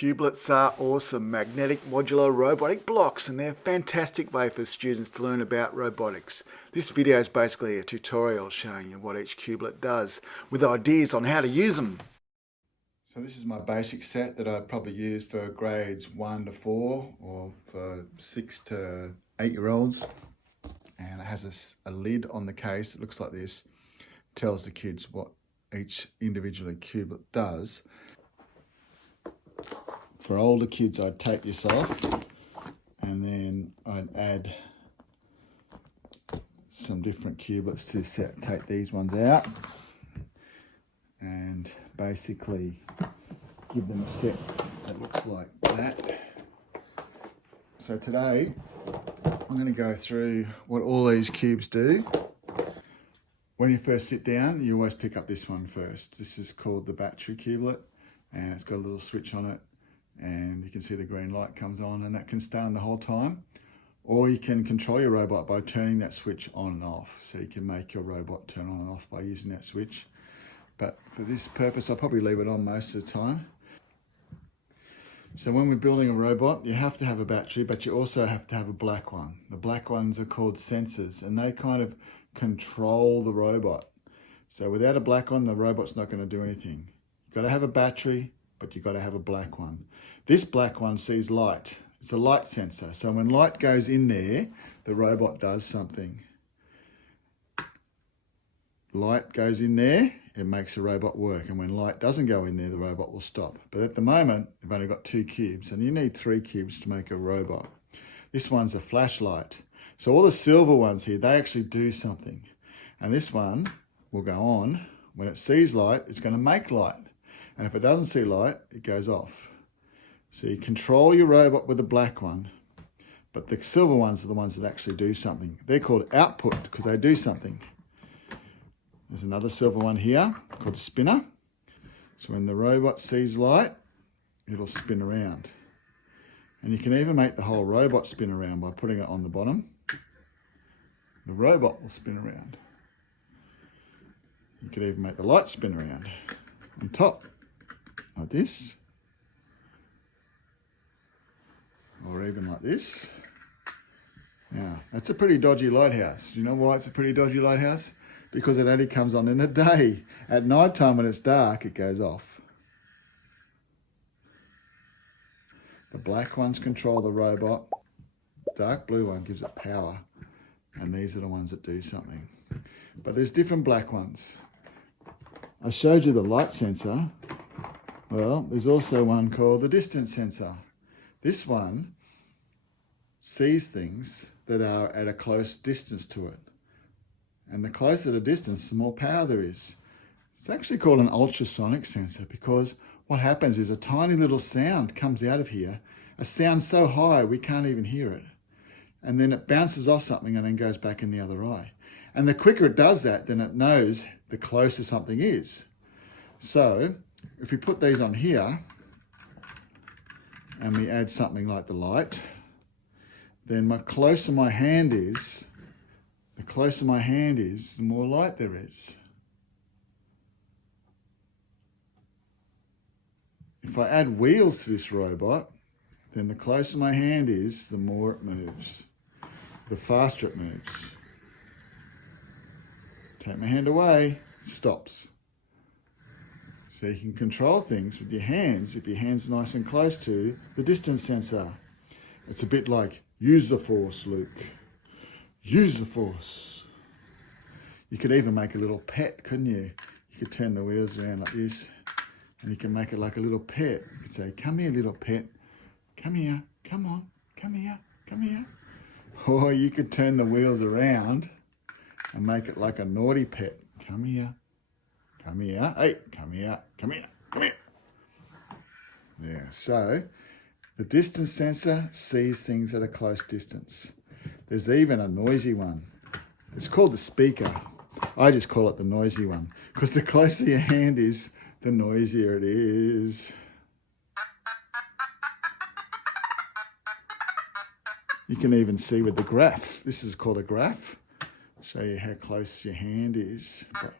Cubelets are awesome magnetic modular robotic blocks, and they're a fantastic way for students to learn about robotics. This video is basically a tutorial showing you what each Cubelet does with ideas on how to use them. So this is my basic set that I'd probably use for grades 1 to 4 or for 6 to 8-year-olds. And it has a lid on the case. It looks like this. Tells the kids what each individual Cubelet does. For older kids, I'd take this off and then I'd add some different Cubelets to the set. Take these ones out and basically give them a set that looks like that. So today I'm going to go through what all these cubes do. When you first sit down, you always pick up this one first. This is called the battery Cubelet, and it's got a little switch on it, and you can see the green light comes on, and that can stay on the whole time. Or you can control your robot by turning that switch on and off. So you can make your robot turn on and off by using that switch. But for this purpose, I'll probably leave it on most of the time. So when we're building a robot, you have to have a battery, but you also have to have a black one. The black ones are called sensors, and they kind of control the robot. So without a black one, the robot's not going to do anything. You've got to have a battery, but you've got to have a black one. This black one sees light. It's a light sensor. So when light goes in there, the robot does something. Light goes in there, it makes the robot work. And when light doesn't go in there, the robot will stop. But at the moment, you've only got 2 cubes, and you need 3 cubes to make a robot. This one's a flashlight. So all the silver ones here, they actually do something. And this one will go on. When it sees light, it's going to make light. And if it doesn't see light, it goes off. So you control your robot with the black one, but the silver ones are the ones that actually do something. They're called output because they do something. There's another silver one here called a spinner. So when the robot sees light, it'll spin around. And you can even make the whole robot spin around by putting it on the bottom. The robot will spin around. You could even make the light spin around on top, like this. Or even like this. Now, that's a pretty dodgy lighthouse. Do you know why it's a pretty dodgy lighthouse? Because it only comes on in the day. At night time when it's dark, it goes off. The black ones control the robot. Dark blue one gives it power. And these are the ones that do something. But there's different black ones. I showed you the light sensor. Well, there's also one called the distance sensor. This one sees things that are at a close distance to it. And the closer the distance, the more power there is. It's actually called an ultrasonic sensor because what happens is a tiny little sound comes out of here, a sound so high we can't even hear it. And then it bounces off something and then goes back in the other eye. And the quicker it does that, then it knows the closer something is. So if we put these on here, and we add something like the light, then the closer my hand is, the more light there is. If I add wheels to this robot, then the closer my hand is, the more it moves, the faster it moves. Take my hand away, it stops. So you can control things with your hands if your hand's nice and close to the distance sensor. It's a bit like, use the force, Luke. Use the force. You could even make a little pet, couldn't you? You could turn the wheels around like this, and you can make it like a little pet. You could say, come here, little pet. Come here, come on, come here, come here. Or you could turn the wheels around and make it like a naughty pet. Come here. Come here, hey, come here, come here, come here. Yeah, so the distance sensor sees things at a close distance. There's even a noisy one. It's called the speaker. I just call it the noisy one because the closer your hand is, the noisier it is. You can even see with the graph. This is called a graph. Show you how close your hand is. But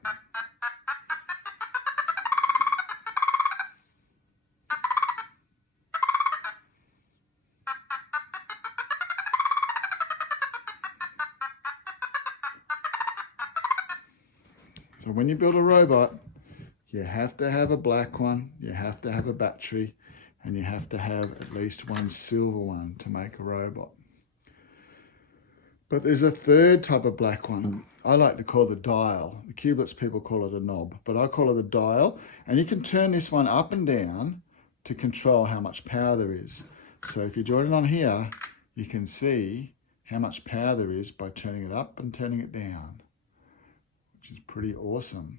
So when you build a robot, you have to have a black one, you have to have a battery, and you have to have at least one silver one to make a robot. But there's a third type of black one. I like to call the dial. The Cubelets people call it a knob, but I call it a dial. And you can turn this one up and down to control how much power there is. So if you join it on here, you can see how much power there is by turning it up and turning it down, which is pretty awesome.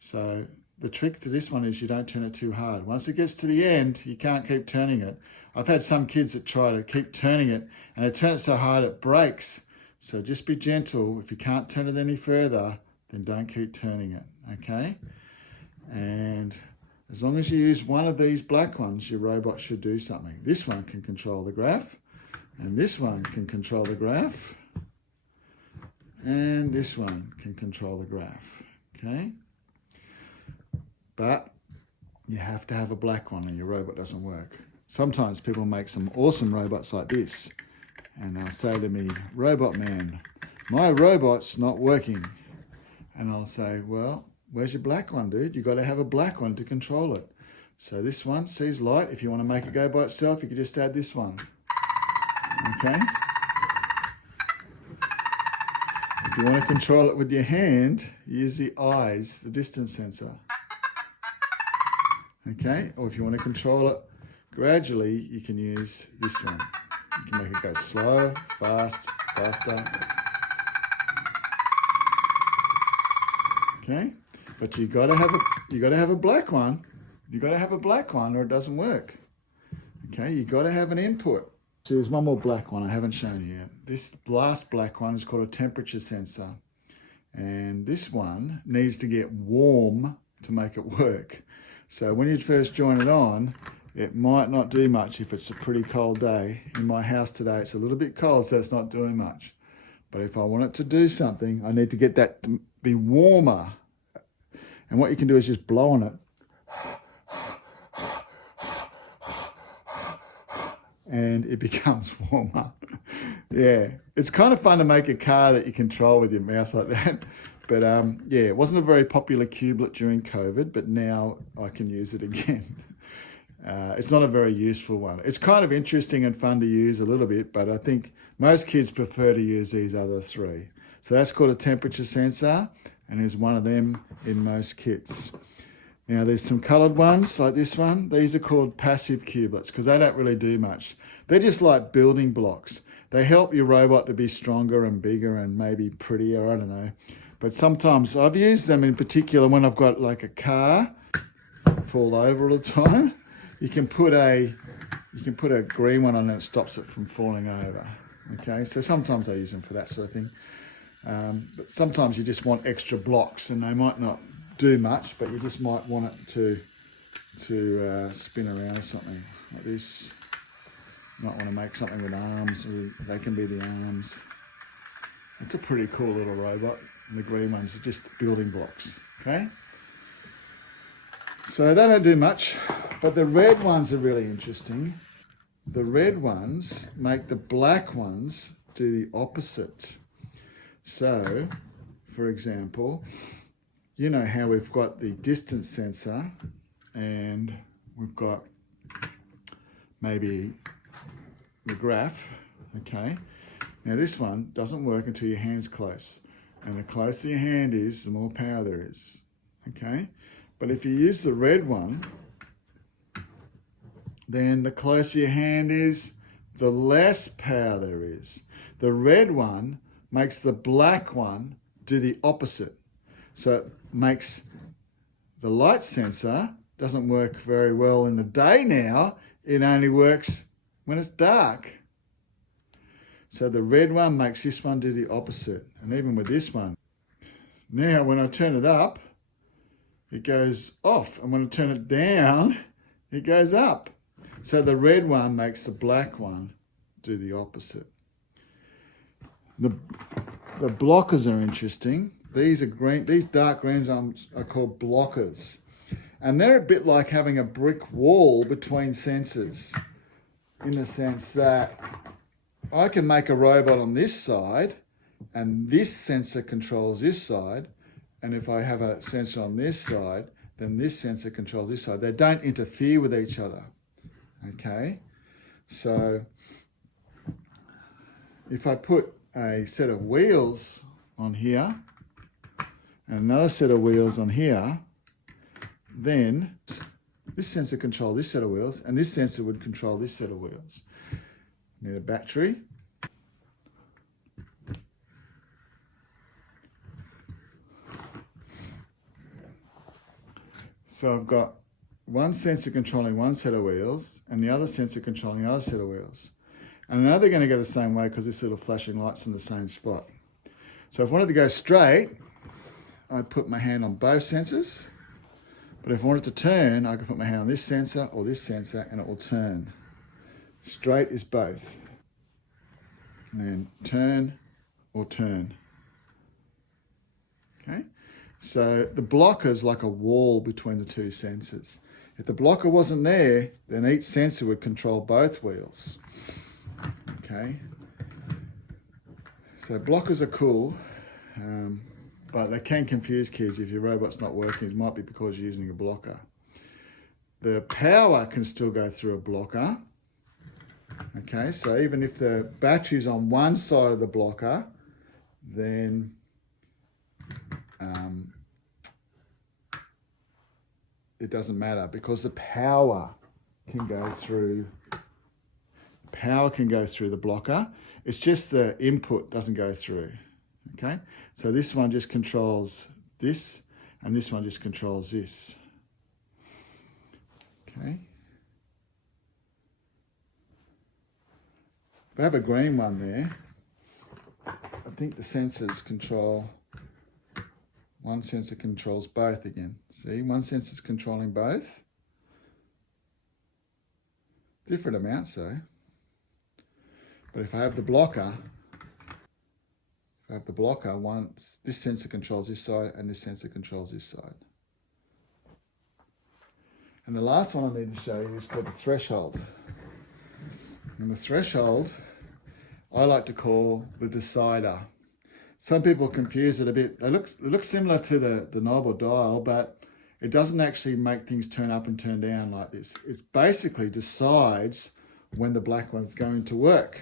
So the trick to this one is you don't turn it too hard. Once it gets to the end, you can't keep turning it. I've had some kids that try to keep turning it and they turn it so hard it breaks. So just be gentle. If you can't turn it any further, then don't keep turning it, okay? And as long as you use one of these black ones, your robot should do something. This one can control the graph, and this one can control the graph, and this one can control the graph, okay? But you have to have a black one or your robot doesn't work. Sometimes people make some awesome robots like this and they'll say to me, "Robot man, my robot's not working." And I'll say, "Well, where's your black one, dude? You've got to have a black one to control it." So this one sees light. If you want to make it go by itself, you can just add this one. Okay? If you want to control it with your hand, use the eyes, the distance sensor. Okay? Or if you want to control it gradually, you can use this one. You can make it go slow, fast, faster. Okay? But you gotta have a black one. You gotta have a black one or it doesn't work. Okay, you gotta have an input. So there's one more black one I haven't shown you yet. This last black one is called a temperature sensor. And this one needs to get warm to make it work. So when you first join it on, it might not do much if it's a pretty cold day. In my house today, it's a little bit cold, so it's not doing much. But if I want it to do something, I need to get that to be warmer. And what you can do is just blow on it. And it becomes warmer. Yeah, it's kind of fun to make a car that you control with your mouth like that. But yeah, it wasn't a very popular Cubelet during COVID, but now I can use it again. It's not a very useful one. It's kind of interesting and fun to use a little bit, but I think most kids prefer to use these other three. So that's called a temperature sensor, and there's one of them in most kits. Now there's some coloured ones like this one. These are called passive cubelets because they don't really do much. They're just like building blocks. They help your robot to be stronger and bigger and maybe prettier, I don't know. But sometimes I've used them in particular when I've got like a car fall over all the time. You can put a green one on and it stops it from falling over. Okay, so sometimes I use them for that sort of thing. But sometimes you just want extra blocks and they might not do much, but you just might want it to spin around or something like this. You might want to make something with arms, or they can be the arms. It's a pretty cool little robot. And the green ones are just building blocks, okay? So they don't do much, but the red ones are really interesting. The red ones make the black ones do the opposite. So, for example, you know how we've got the distance sensor and we've got maybe the graph, okay? Now this one doesn't work until your hand's close. And the closer your hand is, the more power there is, okay? But if you use the red one, then the closer your hand is, the less power there is. The red one makes the black one do the opposite. So it makes the light sensor doesn't work very well in the day now. It only works when it's dark. So the red one makes this one do the opposite. And even with this one. Now when I turn it up, it goes off. And when I turn it down, it goes up. So the red one makes the black one do the opposite. The blockers are interesting. These are green. These dark greens are called blockers. And they're a bit like having a brick wall between sensors, in the sense that I can make a robot on this side and this sensor controls this side, and if I have a sensor on this side, then this sensor controls this side. They don't interfere with each other, okay? So if I put a set of wheels on here and another set of wheels on here, then this sensor controls this set of wheels and this sensor would control this set of wheels. Need a battery. So I've got one sensor controlling one set of wheels and the other sensor controlling the other set of wheels. And I know they're going to go the same way because this little flashing light's in the same spot. So if I wanted to go straight, I'd put my hand on both sensors. But if I wanted to turn, I could put my hand on this sensor or this sensor and it will turn. Straight is both. And then turn or turn. Okay? So the blocker is like a wall between the two sensors. If the blocker wasn't there, then each sensor would control both wheels. Okay? So blockers are cool, but they can confuse kids. If your robot's not working, it might be because you're using a blocker. The power can still go through a blocker. Okay, so even if the battery's on one side of the blocker, then it doesn't matter because the power can go through the blocker. It's just the input doesn't go through. Okay, so this one just controls this and this one just controls this. Okay, if I have a green one there, I think the sensors control, one sensor controls both again. See, one sensor is controlling both. Different amounts though. But if I have the blocker, once this sensor controls this side and this sensor controls this side. And the last one I need to show you is called the threshold. And the threshold, I like to call the decider. Some people confuse it a bit. It looks similar to the knob or dial, but it doesn't actually make things turn up and turn down like this. It basically decides when the black one's going to work.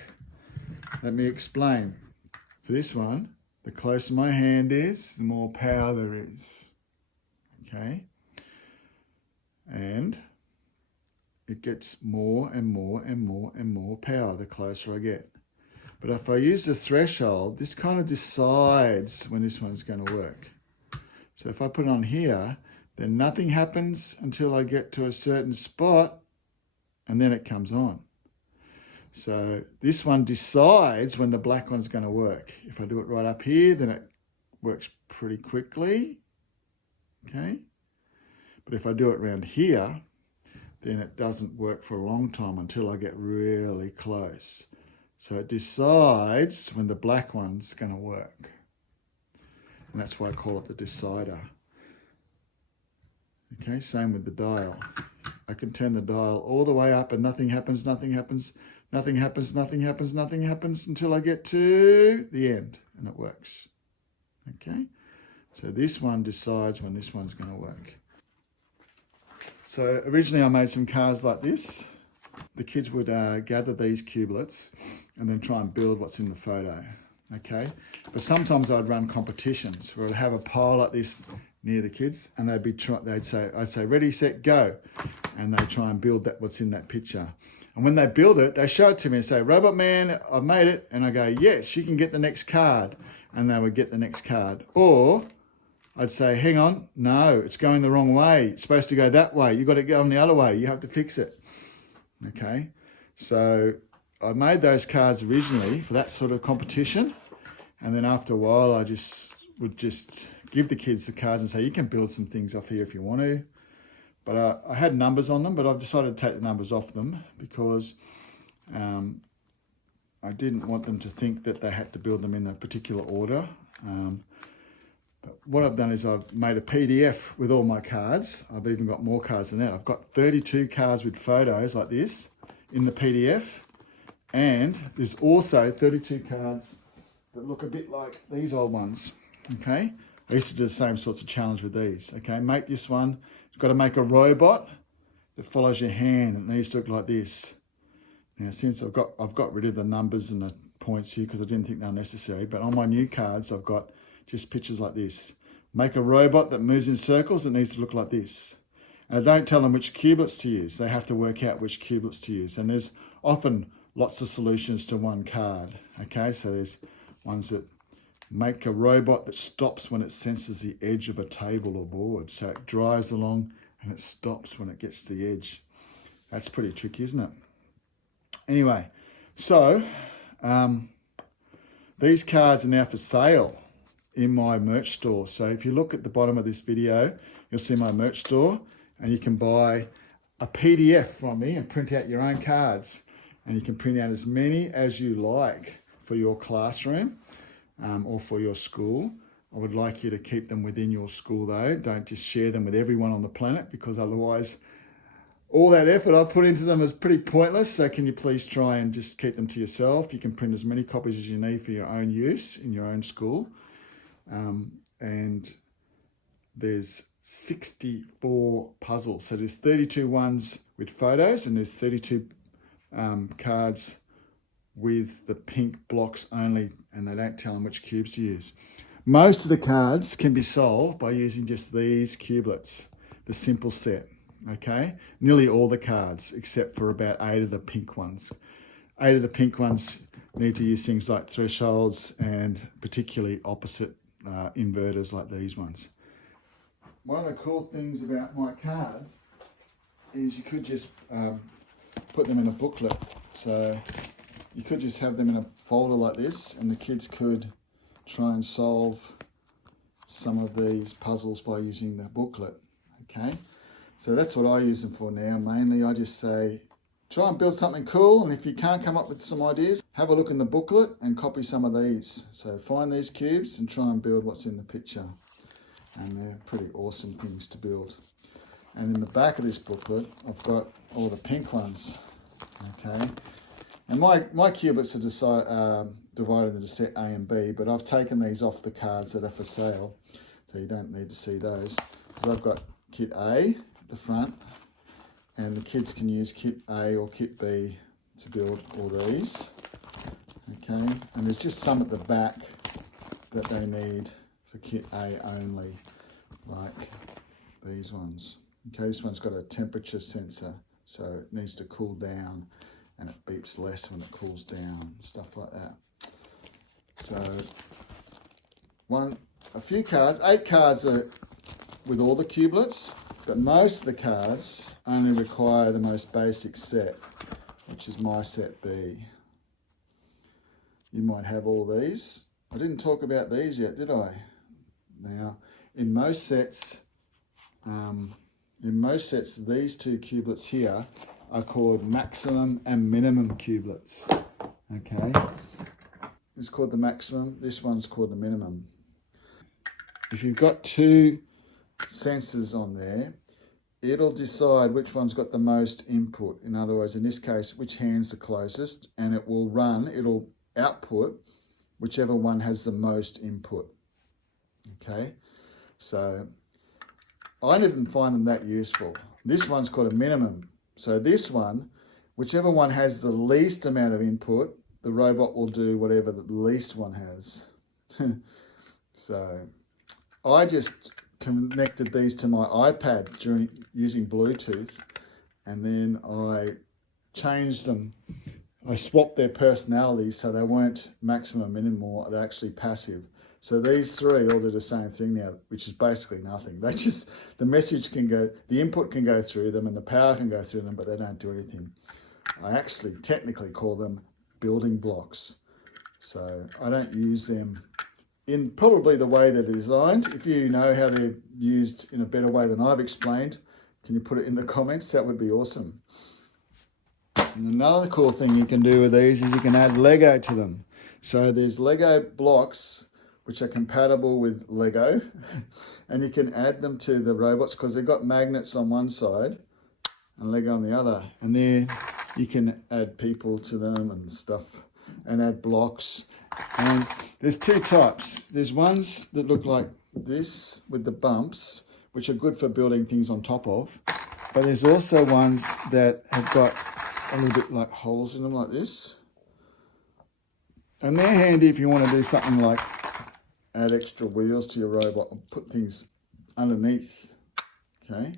Let me explain. For this one, the closer my hand is, the more power there is. Okay? And it gets more and more and more and more power the closer I get. But if I use the threshold, this kind of decides when this one's going to work. So if I put it on here, then nothing happens until I get to a certain spot and then it comes on. So this one decides when the black one's going to work. If I do it right up here, then it works pretty quickly. Okay? But if I do it around here, then it doesn't work for a long time until I get really close. So it decides when the black one's going to work. And that's why I call it the decider. Okay, same with the dial. I can turn the dial all the way up and nothing happens, nothing happens, nothing happens, nothing happens, nothing happens until I get to the end and it works. Okay, so this one decides when this one's going to work. So originally I made some cars like this. The kids would gather these cubelets and then try and build what's in the photo. Okay, but sometimes I'd run competitions where I'd have a pile like this near the kids, and I'd say ready, set, go, and they try and build that what's in that picture. And when they build it, they show it to me and say, Robot Man, I've made it. And I go, yes, you can get the next card. And they would get the next card. Or I'd say, hang on, no, it's going the wrong way. It's supposed to go that way. You've got to go on the other way. You have to fix it. Okay, so I made those cards originally for that sort of competition. And then after a while, I would give the kids the cards and say, you can build some things off here if you want to. But I had numbers on them, but I've decided to take the numbers off them because I didn't want them to think that they had to build them in a particular order. But what I've done is I've made a PDF with all my cards. I've even got more cards than that. I've got 32 cards with photos like this in the PDF. And there's also 32 cards that look a bit like these old ones. Okay, I used to do the same sorts of challenge with these. Okay, make this one. You've got to make a robot that follows your hand. It needs to look like this. Now, since I've got rid of the numbers and the points here because I didn't think they were necessary, but on my new cards, I've got just pictures like this. Make a robot that moves in circles that needs to look like this. And I don't tell them which cubelets to use. They have to work out which cubelets to use. And there's often lots of solutions to one card. Okay, so there's ones that make a robot that stops when it senses the edge of a table or board. So it drives along and it stops when it gets to the edge. That's pretty tricky, isn't it? Anyway, so these cards are now for sale in my merch store. So if you look at the bottom of this video, you'll see my merch store, and you can buy a PDF from me and print out your own cards. And you can print out as many as you like for your classroom or for your school. I would like you to keep them within your school though. Don't just share them with everyone on the planet, because otherwise all that effort I put into them is pretty pointless. So can you please try and just keep them to yourself? You can print as many copies as you need for your own use in your own school. And there's 64 puzzles. So there's 32 ones with photos, and there's 32 cards with the pink blocks only, and they don't tell them which cubes to use. Most of the cards can be solved by using just these cubelets, the simple set. Okay, nearly all the cards except for about 8 of the pink ones. 8 of the pink ones need to use things like thresholds and particularly opposite inverters like these ones. One of the cool things about my cards is you could just put them in a booklet. So you could just have them in a folder like this, and the kids could try and solve some of these puzzles by using the booklet. Okay. So that's what I use them for now. Mainly I just say, try and build something cool, and if you can't come up with some ideas, have a look in the booklet and copy some of these. So find these cubes and try and build what's in the picture. And they're pretty awesome things to build. And in the back of this booklet, I've got all the pink ones. Okay. And my cubelets are divided into set A and B, but I've taken these off the cards that are for sale, so you don't need to see those. So I've got kit A at the front, and the kids can use kit A or kit B to build all these. Okay, and there's just some at the back that they need for kit A only, like these ones. Okay, this one's got a temperature sensor, so it needs to cool down, and it beeps less when it cools down, stuff like that. So a few cards, 8 cards are with all the cubelets, but most of the cards only require the most basic set, which is my set B. You might have all these. I didn't talk about these yet, did I? Now, in most sets, these 2 cubelets here are called maximum and minimum cubelets. Okay, it's called the maximum. This one's called the minimum. If you've got 2 sensors on there, it'll decide which one's got the most input. In other words, in this case, which hand's the closest, and it'll output whichever one has the most input. Okay, so I didn't find them that useful. This one's called a minimum. So this one, whichever one has the least amount of input, the robot will do whatever the least one has. So I just connected these to my iPad using Bluetooth, and then I changed them. I swapped their personalities so they weren't maximum minimum, they're actually passive. So these 3 all do the same thing now, which is basically nothing. They just, the message can go, the input can go through them and the power can go through them, but they don't do anything. I actually technically call them building blocks. So I don't use them in probably the way they're designed. If you know how they're used in a better way than I've explained, can you put it in the comments? That would be awesome. And another cool thing you can do with these is you can add Lego to them. So there's Lego blocks which are compatible with Lego, and you can add them to the robots because they've got magnets on one side and Lego on the other, and there you can add people to them and stuff, and add blocks. And there's 2 types. There's ones that look like this with the bumps, which are good for building things on top of. But there's also ones that have got a little bit like holes in them like this. And they're handy if you want to do something like add extra wheels to your robot and put things underneath, okay?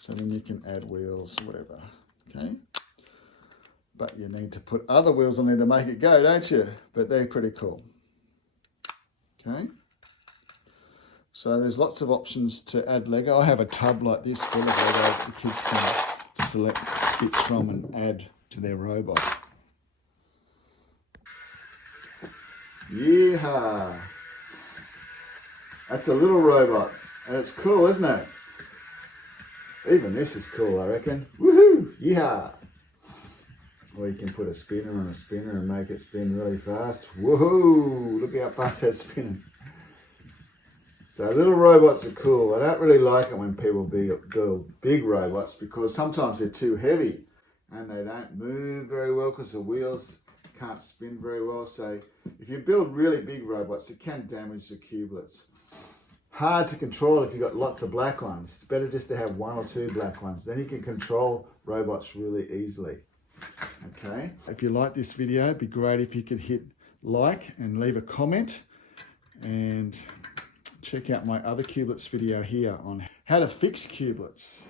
So then you can add wheels or whatever, okay? But you need to put other wheels on there to make it go, don't you? But they're pretty cool, okay? So there's lots of options to add Lego. I have a tub like this full of Lego the kids can select bits from and add to their robot. Yeehaw! That's a little robot, and it's cool, isn't it? Even this is cool, I reckon. Woohoo! Yeehaw! Or you can put a spinner on a spinner and make it spin really fast. Woohoo! Look how fast that's spinning. So little robots are cool. I don't really like it when people build big robots because sometimes they're too heavy and they don't move very well because the wheels can't spin very well. So if you build really big robots, it can damage the cubelets. Hard to control if you've got lots of black ones. It's better just to have one or two black ones. Then you can control robots really easily. Okay. If you like this video, it'd be great if you could hit like and leave a comment, and check out my other cubelets video here on how to fix cubelets.